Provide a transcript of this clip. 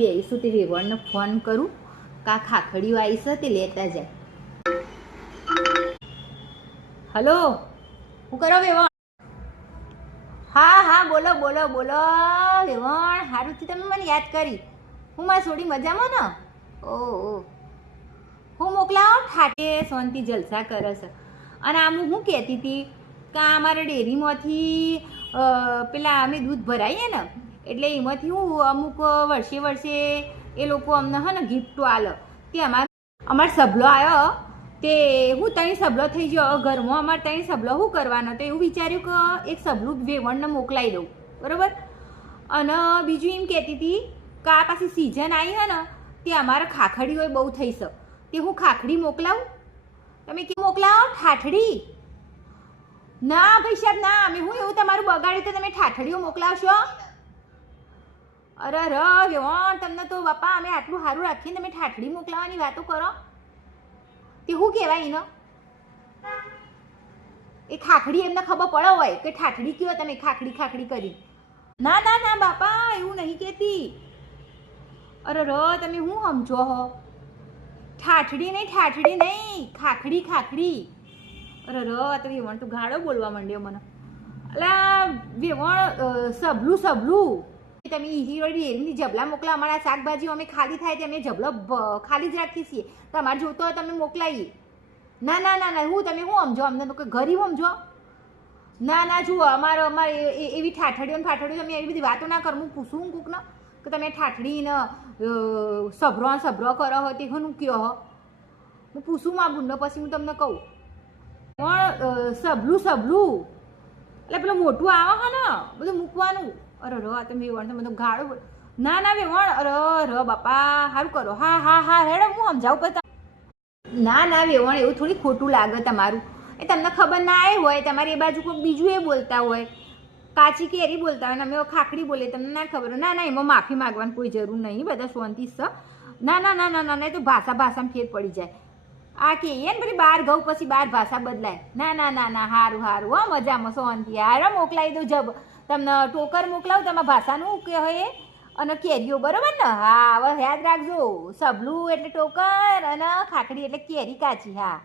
બેસીશું તે વેવણને ફોન કરું કા ખાખડીઓ આવી છે તે લેતા જાય. હલો, હું કરો વેવણ? હા હા, બોલો બોલો બોલો વેવણ. સારુંથી તમે મને યાદ કરી. હું મારી છોડી મજામાં ને? ઓહ, હું મોકલાવો ઠાઠે શાંતિ જલસા કરે છે. અને આમ હું કહેતી હતી કે અમારા ડેરીમાંથી પેલા અમે દૂધ ભરાઈએ ને એટલે એમાંથી હું અમુક વર્ષે એ લોકો અમને હે ને ગિફ્ટો આલે. તે અમારો સભલો આવ્યો તે હું ત્રણ સભલો થઈ ગયો ઘરમાં. અમારે ત્રણ સભલો શું કરવાનો? તો એવું વિચાર્યું કે એક સભલું વેવણને મોકલાવી દઉં, બરાબર. અને બીજું એમ કહેતી હતી કે આ પાછી સિઝન આવી છે ને તે અમારે ખાખડીઓ બહુ થઈ છે તે હું ખાખડી મોકલાવું? તમે કેમ મોકલાવો ઠાઠડી? ના ભાઈ સાહેબ ના, અમે હું એવું તમારું બગાડ્યું તો તમે ઠાઠડીઓ મોકલાવશો? અરે વેવણ, તમને તો બાપા અમે આટલું સારું રાખીને તમે ઠાઠડી મોકલાવાની વાતો કરો. તે શું કહેવાય એનો? એ ખાખડી એમને ખબર પડે હોય કે ઠાઠડી કયો તમે ખાખડી ખાખડી કરી. ના ના ના બાપા, એવું નહીં કહેતી. અરે તમે શું સમજો હો? ઠાઠડી નહીં, ખાખડી ખાખડી. અરે તો વેવણ તો ગાળો બોલવા માંડ્યો મને. અલા વેવણ, સબલું તમે એની જબલા મોકલા. અમારા શાકભાજી અમે ખાલી થાય તે અમે જબલો ખાલી જ રાખીએ છીએ. તમારે જોતો હોય તમે મોકલાવીએ. ના ના ના ના, હું તમે શું સમજો? અમને તો ગરીબ સમજો? ના ના જુઓ, અમારે એવી ઠાઠડીઓ તમે એવી બધી વાતો ના કર. હું પૂછું કોકને કે તમે ઠાઠડીને સભરો કરો હો તે હું કયો હો? હું પૂછું માં બુંડો પછી હું તમને કહું. પણ સબલું એટલે પેલું મોટું આવે છે ને બધું મૂકવાનું. અરે તમે વેવણ તો બધું ગાળો બોલ. ના ના વેવણ, અરે બાપા સારું કરો. હા હેડો હું સમજાવું પછી. ના ના વેવણ, એવું થોડી ખોટું લાગે તમારું. એ તમને ખબર ના આવી હોય, તમારી એ બાજુ કોઈ બીજું એ બોલતા હોય, કાચી કેરી બોલતા હોય ને અમે ખાખડી બોલીએ, તમને ના ખબર. ના ના, એમાં માફી માગવાની કોઈ જરૂર નહીં, બધા શાંતિ છે. ના ના ના ના ના, તો ભાષામાં ફેર પડી જાય. આ કે ને બધી બાર ઘઉં પછી બાર ભાષા બદલાય. ના ના ના ના, સારું હો, મજામાં શાંતિ. હારો મોકલાવી દઉં જબ તમને ટોકર મોકલાવું તમારા ભાષાનું કે હોય અને કેરીઓ, બરાબર ને? હા, હવે યાદ રાખજો, સબલું એટલે ટોકર અને ખાખડી એટલે કેરી કાચી. હા.